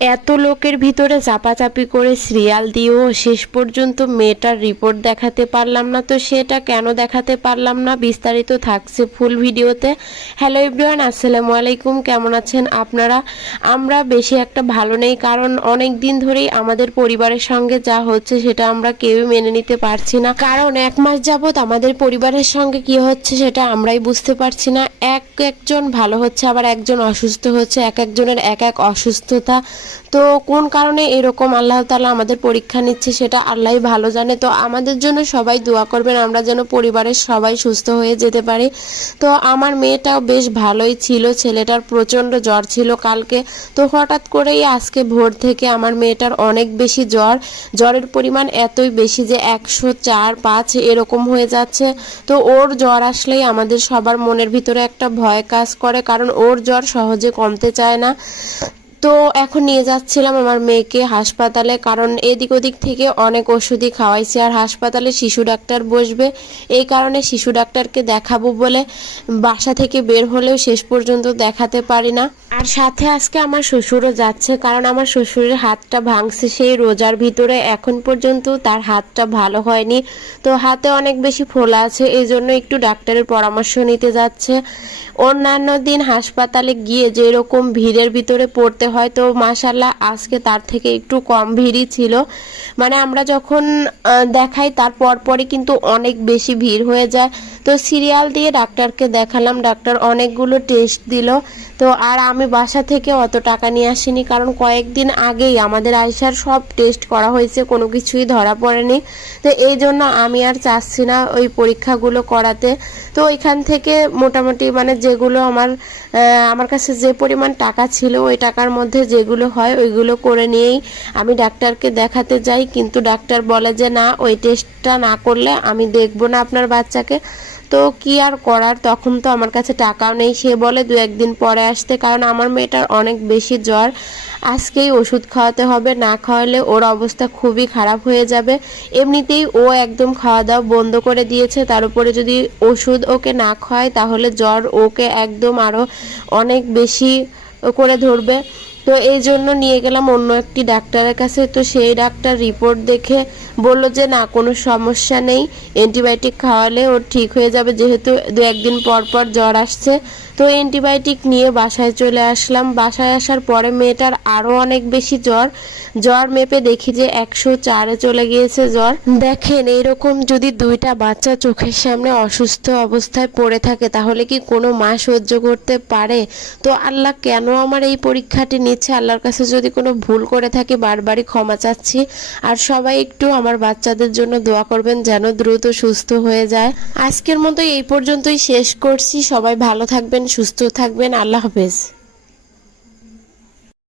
এত লোকের ভিতরে চাপাচাপি করে সিরিয়াল দিয়েও শেষ পর্যন্ত মেয়েটার রিপোর্ট দেখাতে পারলাম না। তো সেটা কেন দেখাতে পারলাম না বিস্তারিত থাকছে ফুল ভিডিওতে। হ্যালো এভরিওয়ান, আসসালামু আলাইকুম। কেমন আছেন আপনারা? আমরা বেশি একটা ভালো নেই, কারণ অনেক দিন ধরেই আমাদের পরিবারের সঙ্গে যা হচ্ছে সেটা আমরা কেউই মেনে নিতে পারছি না। কারণ 1 মাস যাবত আমাদের পরিবারের সঙ্গে কি হচ্ছে সেটা আমরাই বুঝতে পারছি না। একজন ভালো হচ্ছে, আবার একজন অসুস্থ হচ্ছে, একজনের এক অসুস্থতা। তো কোন কারণে এরকম আল্লাহ তাআলা আমাদের পরীক্ষা নিচ্ছে সেটা আল্লাহই ভালো জানে। তো আমাদের জন্য সবাই দোয়া করবেন, আমরা যেন পরিবারের সবাই সুস্থ হয়ে যেতে পারি। তো আমার মেয়েটাও বেশ ভালোই ছিল, ছেলেটার প্রচণ্ড জ্বর ছিল কালকে। তো হঠাৎ করেই আজকে ভোর থেকে আমার মেয়েটার অনেক বেশি জ্বরের পরিমাণ এতই বেশি যে 104-5 এরকম হয়ে যাচ্ছে। তো ওর জ্বর আসলেই আমাদের সবার মনের ভিতরে একটা ভয় কাজ করে, কারণ ওর জ্বর সহজে কমতে চায় না। তো এখন নিয়ে যাচ্ছিলাম আমার মেয়েকে হাসপাতালে, কারণ এদিক ওদিক থেকে অনেক ওষুধই খাওয়াইছে, আর হাসপাতালে শিশু ডাক্তার বসবে, এই কারণে শিশু ডাক্তারকে দেখাবো বলে বাসা থেকে বের হলেও শেষ পর্যন্ত দেখাতে পারি না। আর সাথে আজকে আমার শ্বশুরও যাচ্ছে, কারণ আমার শ্বশুরের হাতটা ভাঙছে সেই রোজার ভিতরে, এখন পর্যন্ত তার হাতটা ভালো হয়নি। তো হাতে অনেক বেশি ফোলা আছে, এই জন্য একটু ডাক্তারের পরামর্শ নিতে যাচ্ছে। অন্যান্য দিন হাসপাতালে গিয়ে যেরকম ভিড়ের ভিতরে পড়তে হয়, তো মাশাআল্লাহ আজকে তার থেকে একটু কম ভিড়ই ছিল। মানে আমরা যখন দেখাই তার পরপরই কিন্তু অনেক বেশি ভিড় হয়ে যায়। তো সিরিয়াল দিয়ে ডাক্তারকে দেখালাম, ডাক্তার অনেকগুলো টেস্ট দিল। তো আর আমি বাসা থেকে অত টাকা নিয়ে আসিনি, কারণ কয়েকদিন আগেই আমাদের আয়সার সব টেস্ট করা হয়েছে, কোনো কিছুই ধরা পড়েনি। তো এই জন্য আমি আর চাচ্ছি না ওই পরীক্ষাগুলো করাতে। তো ওইখান থেকে মোটামুটি মানে যেগুলো আমার কাছে যে পরিমাণ টাকা ছিল ওই টাকার মধ্যে যেগুলো হয় ওইগুলো করে নিয়েই আমি ডাক্তারকে দেখাতে যাই। কিন্তু ডাক্তার বলে যে না, ওই টেস্টটা না করলে আমি দেখব না আপনার বাচ্চাকে। তো কি আর করার, তখন তো আমার কাছে টাকাও নেই। সে বলে 2-1 দিন পরে আসতে, কারণ আমার মেয়েটার অনেক বেশি জ্বর, আজকেই ওষুধ খাওয়াতে হবে, না খাওয়ালে ওর অবস্থা খুবই খারাপ হয়ে যাবে। এমনিতেই ও একদম খাওয়া দাওয়া বন্ধ করে দিয়েছে, তার উপরে যদি ওষুধ ওকে না খাওয়ায় তাহলে জ্বর ওকে একদম আরও অনেক বেশি করে ধরবে। তো এই জন্য নিয়ে গেলাম অন্য একটি ডাক্তারের কাছে। তো সেই ডাক্তার রিপোর্ট দেখে বলল যে না, কোনো সমস্যা নেই, অ্যান্টিবায়োটিক খাওয়ালে ওর ঠিক হয়ে যাবে, যেহেতু 2-1 দিন পর পর জ্বর আসছে। তো অ্যান্টিবায়োটিক নিয়ে বাসায় চলে আসলাম। বাসায় আসার পরে মেয়েটার আরও অনেক বেশি জ্বর মেপে দেখি যে 104-এ চলে গিয়েছে জ্বর। দেখেন, এইরকম যদি 2টা বাচ্চা চোখের সামনে অসুস্থ অবস্থায় পড়ে থাকে তাহলে কি কোনো মা সহ্য করতে পারে? তো আল্লাহ কেন আমার এই পরীক্ষাটি নিচ্ছে, আল্লাহর কাছে যদি কোনো ভুল করে থাকি বারবারই ক্ষমা চাচ্ছি। আর সবাই একটু আমার বাচ্চাদের জন্য দোয়া করবেন যেন দ্রুত সুস্থ হয়ে যায়। আজকের মতো এই পর্যন্তই শেষ করছি। সবাই ভালো থাকবেন, সুস্থ থাকবেন। আল্লাহ হাফেজ।